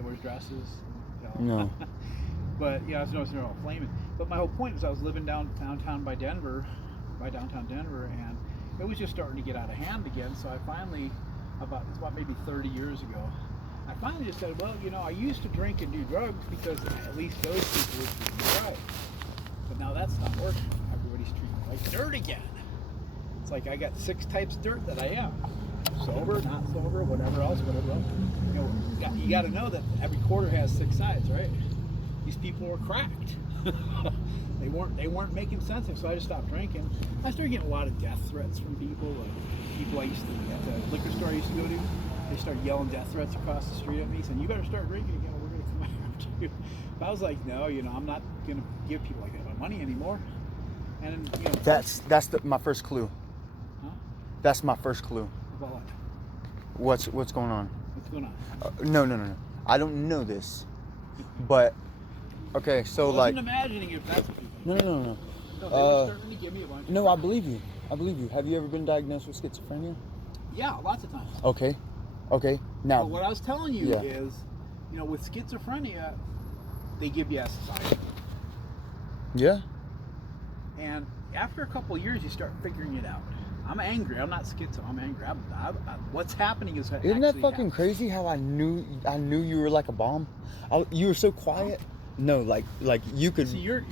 that wears dresses. No. But yeah, I was noticing they're all flaming. But my whole point is I was living downtown by downtown Denver, and it was just starting to get out of hand again. So I finally, it's about maybe 30 years ago, I finally just said, well, I used to drink and do drugs because at least those people would treat me right. But now that's not working. Everybody's treating me like dirt again. It's like I got 6 types of dirt that I am. Sober, not sober, whatever else. You got to know that every quarter has 6 sides, right? These people were cracked. they weren't making sense of, so I just stopped drinking. I started getting a lot of death threats from people. People I used to at the liquor store I used to go to. They started yelling death threats across the street at me, saying, "You better start drinking again, or we're going to come after you." But I was like, "No, I'm not going to give people like that my money anymore." And that's my first clue. Huh? That's my first clue. About what? What's going on? What's going on? No. I don't know this, but okay. So I wasn't imagining if that's what you think. No. No, they were starting to give me a bunch. No, I believe you. Have you ever been diagnosed with schizophrenia? Yeah, lots of times. Okay. Now, but what I was telling you is, with schizophrenia, they give you SSRIs. Yeah. And after a couple of years, you start figuring it out. I'm angry. I'm not schizo. I'm angry. What's happening is isn't that fucking crazy? How I knew you were like a bomb. You were so quiet. No, like you could. See, you're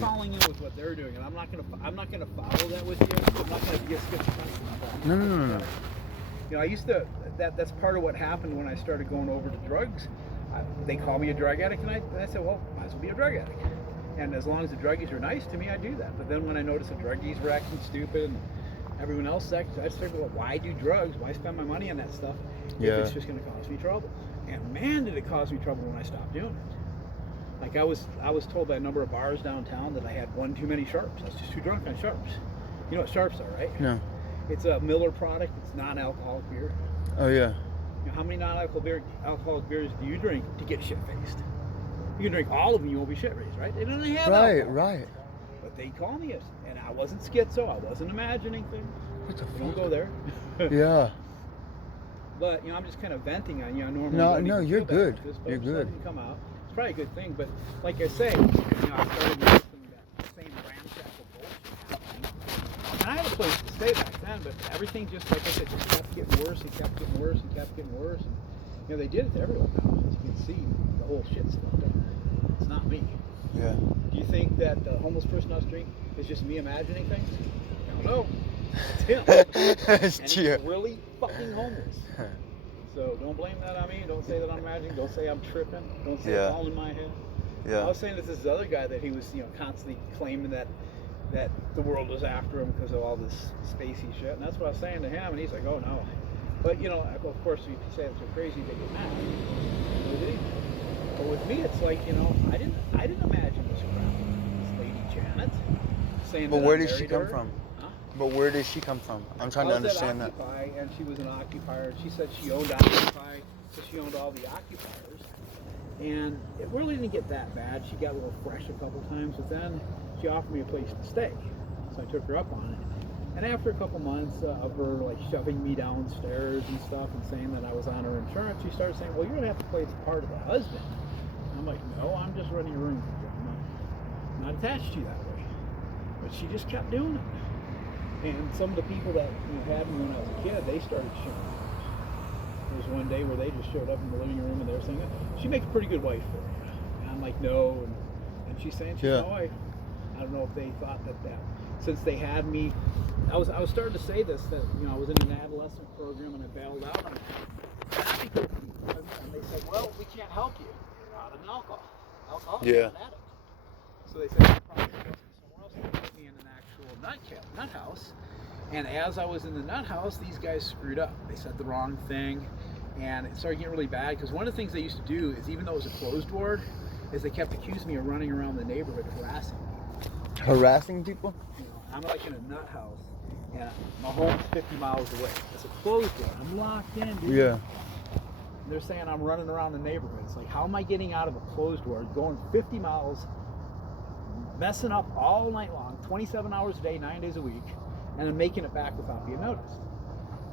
falling in with what they're doing, and I'm not gonna follow that with you. I'm not gonna get schizophrenic. No. I used to. That's part of what happened when I started going over to drugs. They call me a drug addict, and I said, well, might as well be a drug addict. And as long as the druggies are nice to me, I do that. But then when I noticed the druggies were acting stupid, and everyone else acting, I started going, why do drugs? Why spend my money on that stuff if it's just going to cause me trouble? And man, did it cause me trouble when I stopped doing it. Like I was told by a number of bars downtown that I had one too many sharps. I was just too drunk on sharps. You know what sharps are, right? No. It's a Miller product. It's non-alcoholic beer. Oh yeah. How many non-alcoholic beers do you drink to get shit-faced? You can drink all of them, you won't be shit-faced, right? They don't have alcohol. Right. But they call me it, and I wasn't schizo. I wasn't imagining things. What the fuck? Don't go there. Yeah. But I'm just kind of venting on you. I normally No, you're good. This, you're good. Come out. It's probably a good thing, but like I say, I started noticing that same ramshackle bullshit happening. And I had a place to stay back then, but everything just, like I said, just kept getting worse and kept getting worse and kept getting worse. And they did it to everyone now. As you can see, the whole shit's still there. It's not me. Yeah. Do you think that the homeless person on the street is just me imagining things? I don't know. It's him. And he's really fucking homeless. So don't blame that on me. Don't say that I'm imagining. Don't say I'm tripping. Don't say it's all in my head. Yeah. I was saying to this other guy that he was, constantly claiming that the world was after him because of all this spacey shit. And that's what I was saying to him. And he's like, oh no. But, of course, if you say it's so crazy, they get mad. But with me, it's like, I didn't imagine this crap. This lady Janet saying. But where did she come from? Huh? But where did she come from? I'm trying to understand that. Occupy, and she was an occupier. She said she owned Occupy, so she owned all the occupiers. And it really didn't get that bad. She got a little fresh a couple times, but then she offered me a place to stay. So I took her up on it. And after a couple months of her shoving me downstairs and stuff and saying that I was on her insurance, she started saying, well, you're going to have to play the part of the husband. And I'm like, no, I'm just running a room for you. I'm not attached to you that way. But she just kept doing it. And some of the people that had me when I was a kid, they started showing up. There was one day where they just showed up in the living room and they were saying, she makes a pretty good wife for you. And I'm like, no. And she's saying she's my wife. I don't know if they thought that since they had me, I was starting to say this, that I was in an adolescent program and I bailed out on it. And they said, well, we can't help you. You're not an alcoholic. You're an addict. So they said, you probably go somewhere else. They put me in an actual nut house. And as I was in the nut house, these guys screwed up. They said the wrong thing, and it started getting really bad. Because one of the things they used to do is, even though it was a closed ward, is they kept accusing me of running around the neighborhood harassing me. Harassing people? I'm like in a nut house, and my home's 50 miles away. It's a closed ward. I'm locked in, dude. Yeah. And they're saying I'm running around the neighborhood. It's like, how am I getting out of a closed ward, going 50 miles, messing up all night long, 27 hours a day, 9 days a week, and then making it back without being noticed?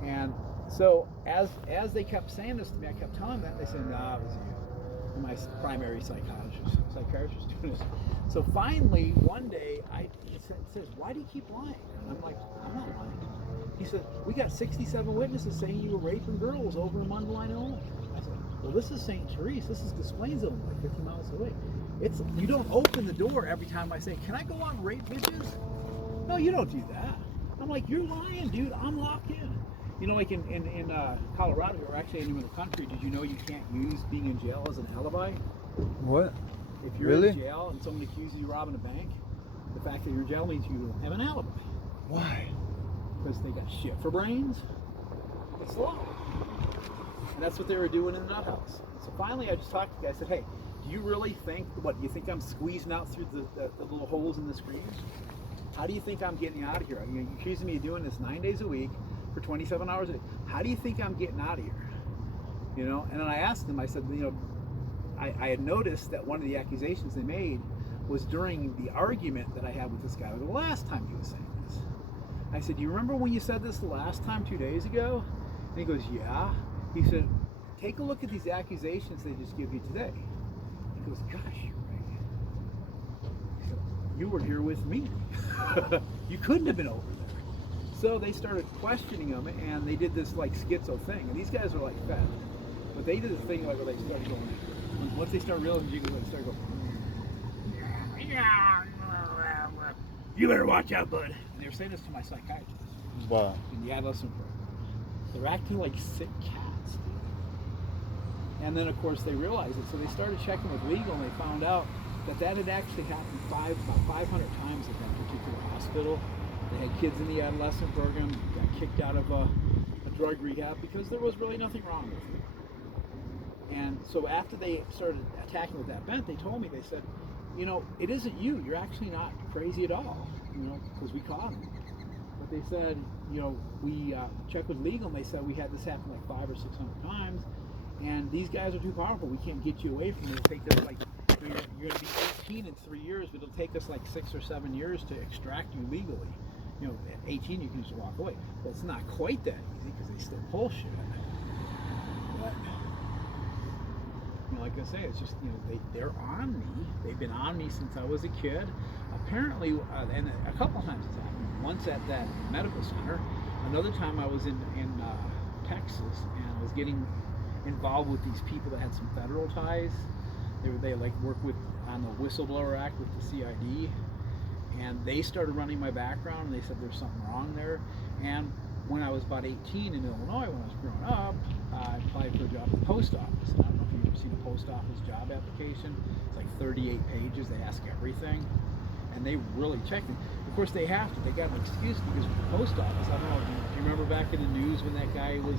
And so as they kept saying this to me, I kept telling them that. They said, nah, it was you. my primary psychiatrist doing this. So finally, one day, he says, "Why do you keep lying?" And I'm like, "I'm not lying." He said, "We got 67 witnesses saying you were raping girls over in Mundelein, Illinois." I said, "Well, this is St. Therese. This is Des Plaines, Illinois, 50 miles away. You don't open the door every time I say, 'Can I go out and rape bitches?' No, you don't do that." I'm like, "You're lying, dude. I'm locked in." You know, like in Colorado, or actually anywhere in the country, did you know you can't use being in jail as an alibi? What? If you're Really? in jail and someone accuses you of robbing a bank, the fact that you're in jail means you have an alibi. Why? Because they got shit for brains. It's the law. And that's what they were doing in the nut house. So finally I just talked to the guy. I said, "Hey, do you really think, do you think I'm squeezing out through the little holes in the screens? How do you think I'm getting out of here? You're accusing me of doing this 9 days a week for 27 hours a day. How do you think I'm getting out of here?" You know, and then I asked him, I said, I had noticed that one of the accusations they made was during the argument that I had with this guy the last time he was saying this. I said, "Do you remember when you said this the last time 2 days ago?" And he goes, "Yeah." He said, "Take a look at these accusations they just give you today." He goes, "Gosh, you're right." He said, "You were here with me." You couldn't have been over there. So they started questioning him, and they did this like schizo thing. And these guys are like fed. But they did this thing like where they started going, once they start realizing jiggles, they start going, "You better watch out, bud." And they were saying this to my psychiatrist. Wow. In the adolescent program. They're acting like sick cats, dude. And then of course they realized it, so they started checking with legal, and they found out that had actually happened about 500 times at that particular hospital. They had kids in the adolescent program got kicked out of a drug rehab because there was really nothing wrong with them. And so after they started attacking with that bent, they told me, they said, "It isn't you. You're actually not crazy at all, because we caught him." But they said, we checked with legal, and they said we had this happen like 500 or 600 times, and these guys are too powerful. We can't get you away from it. It'll take us like, you're going to be 18 in 3 years, but it'll take us like 6 or 7 years to extract you legally. At 18 you can just walk away. Well, it's not quite that easy because they still pull shit. But like I say, it's just, they're on me. They've been on me since I was a kid. Apparently, and a couple times it's happened. Once at that medical center. Another time I was in Texas, and I was getting involved with these people that had some federal ties. They like work on the Whistleblower Act with the CID. And they started running my background, and they said there's something wrong there. And when I was about 18 in Illinois, when I was growing up, I applied for a job at the post office. And I don't know if you've ever seen a post office job application. It's like 38 pages. They ask everything, and they really check me. Of course, they have to. They got an excuse because with the post office, I don't know. Do you remember back in the news when that guy was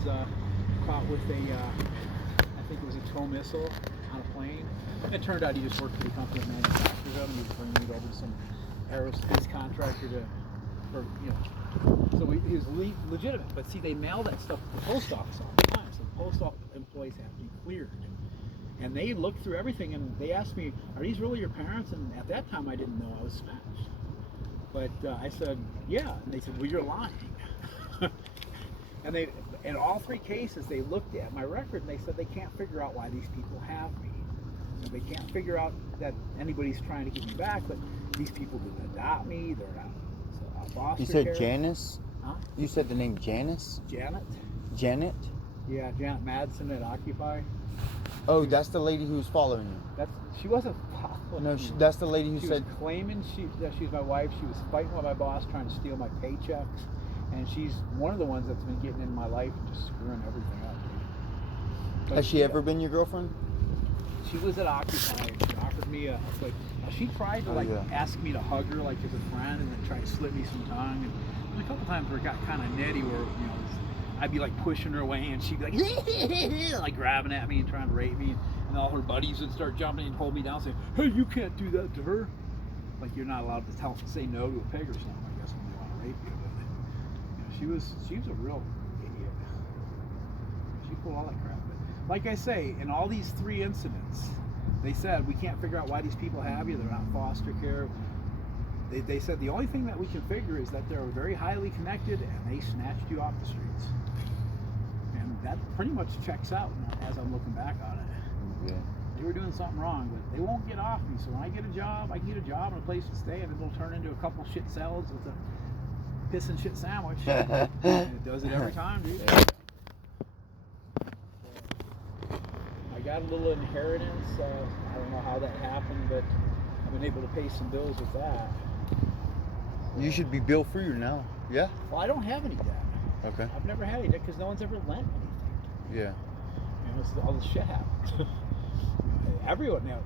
caught with I think it was a tow missile on a plane? It turned out he just worked for the company that manufactures them, and he was bringing it over to some aerospace contractor so he was legitimate. But see, they mail that stuff to the post office all the time, so the post office employees have to be cleared. And they looked through everything, and they asked me, "Are these really your parents?" And at that time I didn't know I was Spanish. But I said, "Yeah." And they said, "Well, you're lying." And they, in all 3 cases, they looked at my record, and they said they can't figure out why these people have me. So they can't figure out that anybody's trying to get me back, but these people didn't adopt me. They're not foster You said care. Janice? Huh? You said the name Janice? Janet? Janet? Yeah, Janet Madsen at Occupy. Oh, that's the lady who's following you. She wasn't following No, me. that's the lady who She said... was claiming that she's my wife. She was fighting with my boss, trying to steal my paychecks. And she's one of the ones that's been getting in my life and just screwing everything up. But Has she ever been your girlfriend? She was at Occupy, and she offered me a like. She tried to ask me to hug her like as a friend, and then try to slip me some tongue. And there's a couple times where it got kind of nitty, where I'd be like pushing her away, and she'd be like like grabbing at me and trying to rape me, and all her buddies would start jumping and hold me down, saying, "Hey, you can't do that to her." Like you're not allowed to say no to a pig or something, I guess, when they want to rape you. But she was a real idiot. She pulled all that crap. Like I say, in all these 3 incidents, they said, we can't figure out why these people have you. They're not foster care. They said the only thing that we can figure is that they're very highly connected, and they snatched you off the streets. And that pretty much checks out as I'm looking back on it. Yeah. they were doing something wrong, but they won't get off me. So when I get a job, I can get a job and a place to stay, and it'll turn into a couple shit salads with a piss and shit sandwich. And it does it every time, dude. Yeah. I got a little inheritance. I don't know how that happened, but I've been able to pay some bills with that. You should be bill free now. Yeah. Well, I don't have any debt. Okay. I've never had any debt because no one's ever lent anything. Yeah. You know, all this shit happens. Everyone now,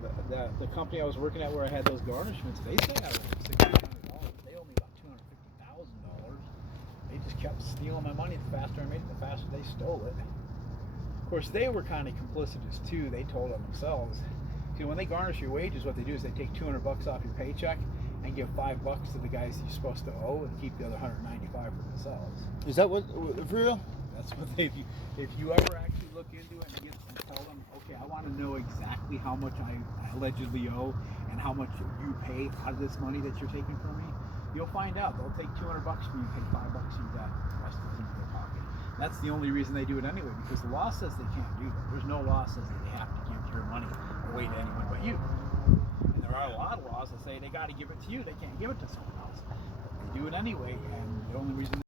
the company I was working at where I had those garnishments, they said I was $600. They owe me about $250,000. They just kept stealing my money. The faster I made it, the faster they stole it. Of course, they were kind of complicitous too. They told on themselves. See, when they garnish your wages, what they do is they take $200 off your paycheck and give $5 to the guys you're supposed to owe, and keep the other $195 for themselves. Is that what for real? That's what they. If you ever actually look into it and tell them, okay, I want to know exactly how much I allegedly owe and how much you pay out of this money that you're taking from me, you'll find out. They'll take $200 from you, pay $5 from you, the rest of it into their pocket. That's the only reason they do it anyway, because the law says they can't do that. There's no law says that they have to give your money away to anyone but you. And there are a lot of laws that say they got to give it to you. They can't give it to someone else. But they do it anyway, and the only reason